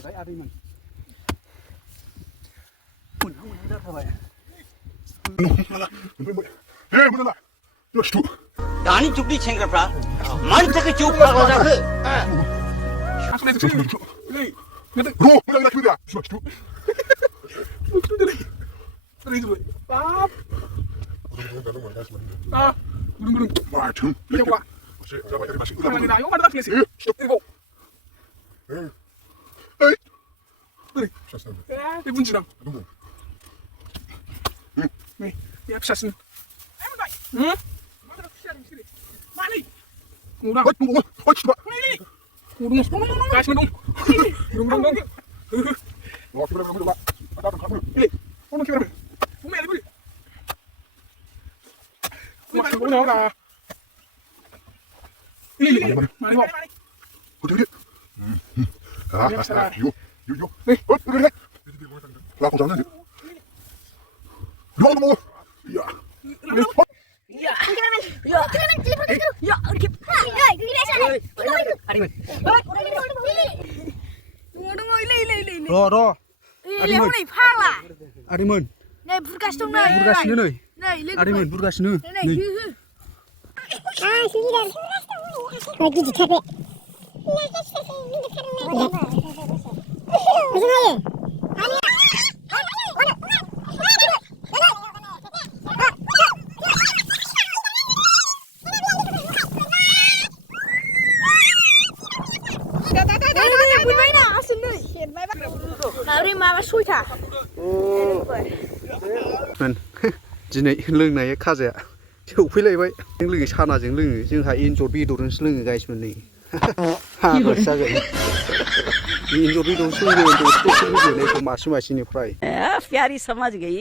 फैलायबाय आदैमोन मोनहां जाथारबाय दानि जुगनि सेंग्राफ्रा मानि थाखाय जौ फाग्ला जाखो फिसासिन adwimwn Này burgasino này. burgasino này. adwimwn burgasino Này hư hư. Lagi dicari. Hari mama suita. दिनै लोंनाय खाजाया सौफैलायबाय जों लोगो सानाजों लोङो जोंहा एन्जर बेदरजोंसो लोङो गाइसमोन नै हागोन जागोन एन्जर बेदरजोंसो लोङो दसे दसे लोंनायखौ मासे मासेनिफ्राय प्यारी समझ गई